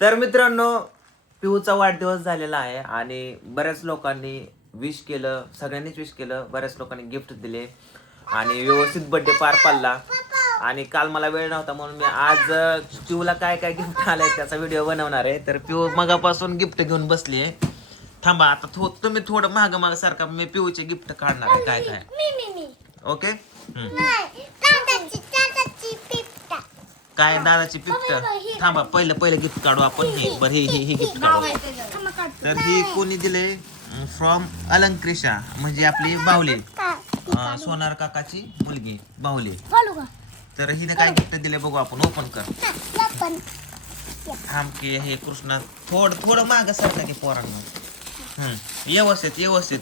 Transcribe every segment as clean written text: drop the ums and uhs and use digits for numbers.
तर मित्रांनो, पिऊचा वाढदिवस झालेला आहे आणि बऱ्याच लोकांनी विश केलं, सगळ्यांनीच विश केलं, बऱ्याच लोकांनी गिफ्ट दिले आणि व्यवस्थित बर्थडे पार पडला. आणि काल मला वेळ नव्हता म्हणून मी आज पिऊला काय काय गिफ्ट आलंय त्याचा व्हिडिओ बनवणार आहे. तर पिऊ मगापासून गिफ्ट घेऊन बसली आहे. थांबा आता तुम्ही थोडं माग सारखा मी पिऊचे गिफ्ट काढणार आहे काय काय. ओके. काय दादाची गिफ्ट. थांबा पहिलं गिफ्ट काढू आपण. हे बरं हे गिफ्ट काढू. तर ही कोणी दिले फ्रॉम अलंकृषा म्हणजे आपली बाहुली, सोनार काकाची मुलगी बाहुली. तर हिने काय गिफ्ट दिले बघू आपण. ओपन कर. थांब की हे कृष्णा थोडं माग सारखं की पोरांना. व्यवस्थित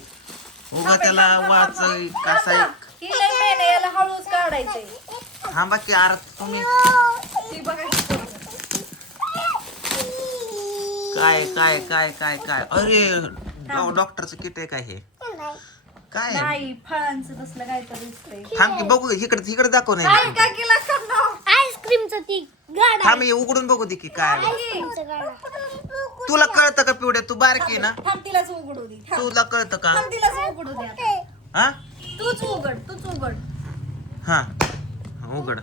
उगा त्याला वाच कसा थांबा की आर तुम्ही काय अरे डॉक्टरचं किट आहे काय हे काय नाही फळांचं तसलं काहीतरी दिसतंय. थांब की बघू इकडे दाखव नाही काय केलं करणार? आईस्क्रीमचं ती गाड थांब हे उघडून बघू दे की काय आहे. तुला कळतं का पिवड्या तू बारकी आहे ना. थांब तिलाच उघडू दे. तुला कळतं का. थांब तिलाच उघडू दे आता. हा तूच उघड. हा उघड.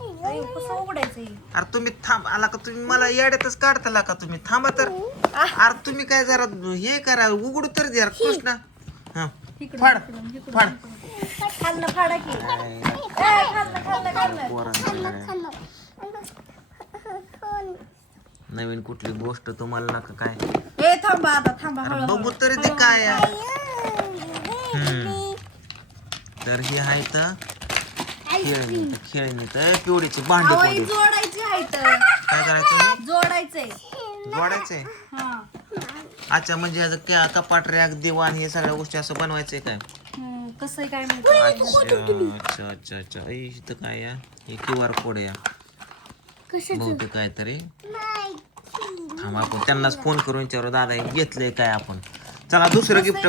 अरे, कसं उघडायचं हे? अरे तुम्ही थांब आला का तुम्ही मला येड्यातच काढताला का तुम्ही. थांबा तर. अरे तुम्ही काय जरा हे करा उघडू तर द्या कृष्णा. हा इकडून, फाड इकडून, इकडून. फाड. खाल्लं फाडा की. खाल्लं. नवीन कुठली गोष्ट तुम्हाला नका काय. ए थांबा आता थांबा. अरे हळूहळू. बघू तरी ते काय आहे. तर हे आहे तर खेळणी तर पिवडीची भांडी आवई कोंडी. जोडायची आहे तर. काय करायचं जोडायचंय. जोडायचंय. हा. अच्छा म्हणजे याचं कपाट रॅक दिवाण हे सगळ्या गोष्टी असं बनवायचंय काय. कसं काय माहिती. अच्छा इथं काय या हे QR कोड या बहुतेक काहीतरी. थांब आपण त्यांनाच फोन करून विचारू दादा हे घेतलंय काय आपण. चला दुसरं गिफ्ट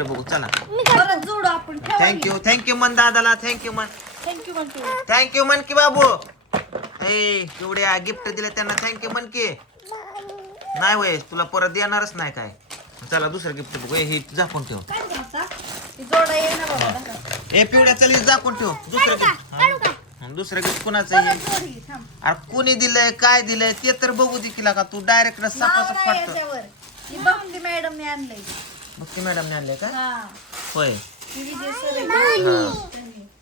बघू चला. परत जोडू आपण. थँक्यू मन दादाला. थँक्यू मन की बाबू. हे एवढे गिफ्ट दिले त्यांना थँक्यू मन की. नाही वय तुला परत देणारच नाही काय. चला दुसरं गिफ्ट बघू. हे झाकून ठेव. जोडा ये ना बाबा. ए पिवड्या चल झाकून ठेव. दुसरं गिफ्ट कुणाचं आहे. अरे कोणी दिलंय काय दिलंय ते तर बघू दे की का तू डायरेक्ट सपासप फाटतो. बघते मॅडमने आणलंय. भक्ती मॅडमने आणलंय का हा. होय. विजय सर.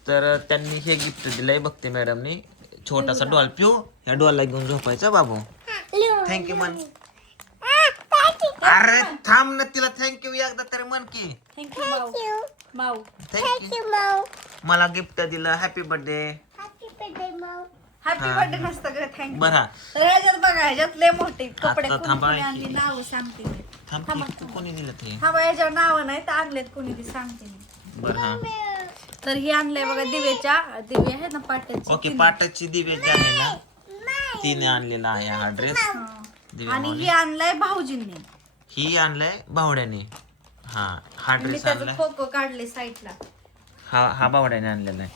तर त्यांनी हे गिफ्ट दिलंय भक्ती मॅडमनी. छोटासा डॉल. पिऊ या डॉलला घेऊन झोपायचा बाबू. थँक्यू मन. अरे थांब ना तिला थँक्यू एकदा तरी म्हण की. थँक्यू माऊ. थँक्यू मला गिफ्ट दिलं. Happy birthday. हॅपी बर्थडे नसतं ग. थँक्यू. बरं तर ह्याच्यात बघा ह्याच्यात लय मोठे कपडे आता कोणी थांबा कोणी की. आणली नाव सांगते मी. थांब की, कोणी दिलं ते. थांबा ह्याच्यावर नाव नाही तर आणलेत कोणी ती सांगते मी. बरं हा तर हे आणलंय बघा दिवे आहे ना पाट्याची. ओके. पाटाची दिवे जे आहे ना तिने आणलेला आहे हा ड्रेस. आणि हे आणलंय भाऊजींनी. ही आणलाय भावड्याने. हा मी ड्रेस त्याचं आणलाय. फोटो काढले साईडला. हा भावड्याने आणलेला आहे.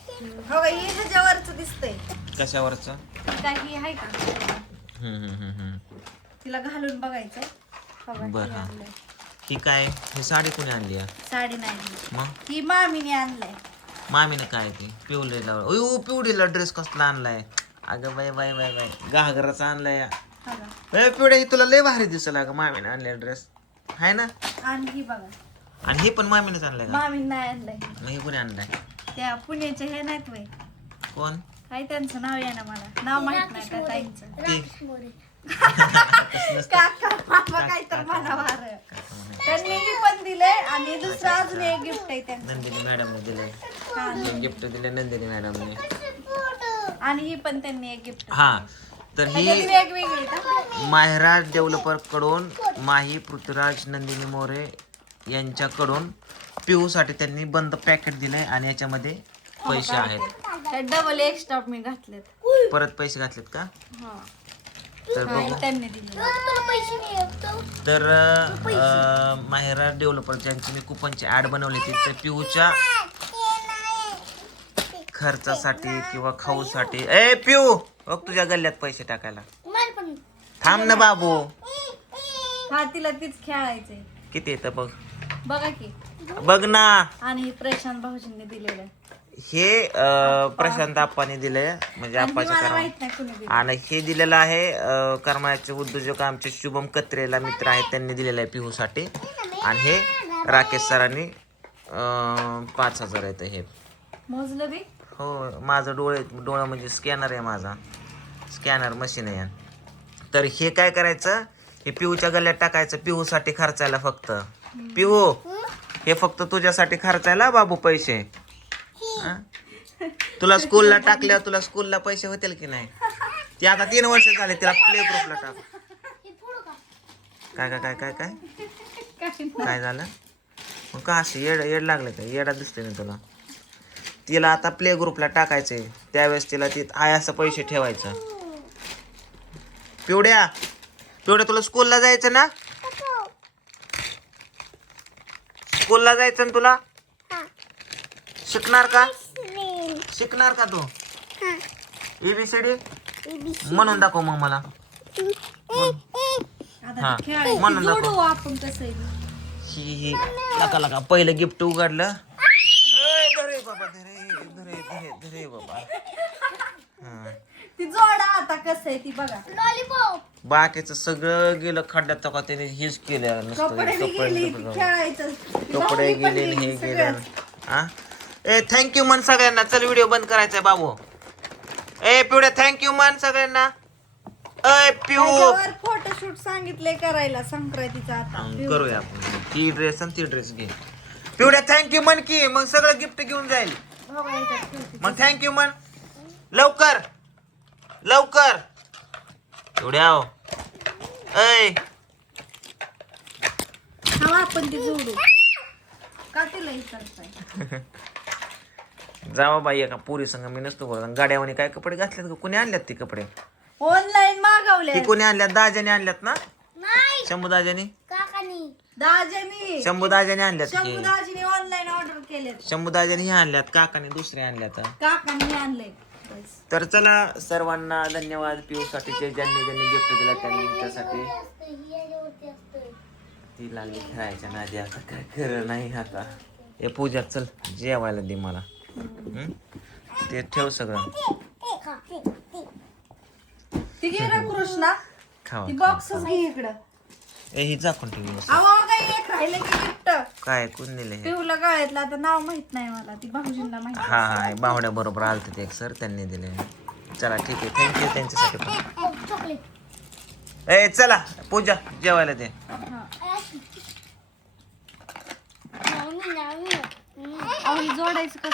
हो का, हे ह्याच्यावरच दिसतंय. कशावरच. काही आहे का तिला घालून बघायचं. हो का, बरं, हे हा. आणलंय. ही काय ही साडी कोणी आणली आहे. साडी नाही मग ही मामीने आणलंय. मामीने काय ती पिवडीला ड्रेस कसला आणलाय. अगं बाय घागराचा आणलाय. हो का. पिवड्या तुला लय भारी दिसला अगं मामीने आणलेला ड्रेस आहे ना. आणि ही बघा आणि हे पण मामीनेच आणलंय का. मामीने नाही आणलंय. मग हे कोणी आणलाय. त्या पुण्याचे हे नाहीत वय कोण काय त्यांचं नाव आहे ना मला नाव माहित नाही का ताईंचं. ते काका मामा काय तर मला वार. त्यांनी हे पण दिलंय आणि दुसरं अजून एक गिफ्ट आहे त्यांचं. नंदिनी मॅडमने दिलंय गिफ्ट दिले नंदिनी मॅडमने. आणि ही पण त्यांनी एक गिफ्ट. हा तर ही वेगवेगळी माहेरा डेव्हलपर कडून माही पृथ्वीराज नंदिनी मोरे यांच्याकडून पिऊसाठी त्यांनी बंद पॅकेट दिलंय आणि याच्यामध्ये पैसे आहेत. डबल एक्स्ट्रा मी घातलेत. परत पैसे घातलेत का. तर बघू. त्यांनी दिले. तर माहेरा डेव्हलपर ज्यांची मी कुपनची ऍड बनवली होती तर पिऊच्या खर्चासाठी किंवा खाऊसाठी. ए पिऊ बघ तुझ्या गल्ल्यात पैसे टाकायला. थांब ना बाबू. हा तिला तीच खेळायचंय. किती येतं बघ. बघा की. बघ ना. आणि हे प्रशांत भाऊजींनी दिलेलं आहे. हे प्रशांत आप्पाने दिले म्हणजे आणि आप्पाच्या मला कर्मा. माहित नाही कुणी दिलं. आणि हे दिलेलं आहे करमाळ्याचे उद्योजक आमचे शुभम कत्रेला मित्र आहेत त्यांनी दिलेलं आहे पिहूसाठी. आणि हे राकेश सरांनी 5,000 येतं हे. मोजलं बी. हो माझं डोळं म्हणजे स्कॅनर आहे माझा. स्कॅनर मशीन आहे. तर हे काय करायचं हे पिहूच्या गल्ल्यात टाकायचं पिहूसाठी खर्चायला फक्त. पिहू हे फक्त तुझ्यासाठी खर्चायला बाबू पैसे. हा? तुला स्कूलला टाकल्यावर तुला स्कूलला पैसे होतील की नाही. ती आता 3 वर्ष झाले तिला प्ले ग्रुपला टाक. काय काय काय काय काय काय झालं मग का असे येड लागलं का येडा दिसते ना तुला. तिला आता प्ले ग्रुपला टाकायचंय त्यावेळेस तिला ती आहे असं पैसे ठेवायचं. पिवड्या तुला स्कूलला जायचं ना. स्कूलला जायचं ना तुला. शिकणार का तू ABCD म्हणून दाखव मग मला. आता ते खेळायचं. म्हणून दाखव. जोडू आपण कसं आहे. ही लका पहिलं गिफ्ट उघडलं. धरे बाबा. हा. ती जोडा आता कसं आहे ती बघा. लॉलीपॉप. बाकीचं सगळं गेलं खड्ड्यात का त्याने हेच केलं नुसतं कपडे बी गेली ती खेळायचं. ती कपडे भावली पण गेले गेली, हे सगळंच. गेलं. हा ए थँक्यू म्हण सगळ्यांना. चल व्हिडिओ बंद करायचा बाबू. ए पिवड्या थँक्यू म्हण सगळ्यांना. अय पिऊ त्याच्यावर फोटोशूट सांगितले करायला संक्रांतीचा आता. करूया आपण. ती ड्रेस आणि ती ड्रेस घे. पिवड्या थँक्यू म्हण की मग सगळं गिफ्ट घेऊन जाईल. बघा याच्यात ठेवते. मग थँक्यू म्हण लवकर पिवड्या. ऐ हवा आपण ती जोडू का तिला विचारताय. जावा बाई एका पुरी संग मी नसतो बोलत. गाड्यावानी काय कपडे घातलेत का कोणी आणल्यात ते कपडे. ऑनलाईन मागवले. ती कोणी आणल्यात दाजाने आणल्यात ना. नाही शंभू दाजाने काकानी. दाजीनी शंभू दाजाने आणल्यात की. शंभूदाजीने ऑनलाईन ऑर्डर केले. शंभू दाजाने हे आणल्यात काकाने दुसरे आणल्यात. काकांनी आणले. तर चला सर्वांना धन्यवाद पिऊसाठीचे ज्यांनी गिफ्ट दिला त्यांच्यासाठी. ती लागली खेळायच्या नादी आता काय खरं नाही. आता हे पूजा चल जेवायला दे मला. ते ठेव सगळं. ती घे ना कृष्णा. खावा ती बॉक्सच घे इकडं. ही झाकून ठेवली. अहो काही एक राहिलं की गिफ्ट काय कोण दिले हे. पिऊला गळ्यातलं आता नाव माहित नाही मला. ती भाऊजींना माहित. हा बावड्या बरोबर आलते ते एक सर त्यांनी दिले. चला ठीक आहे थँक्यू त्यांच्यासाठी पण. चॉकलेट. ए चला पूजा जेवायला दे. अहो हे जोडायचं कसं.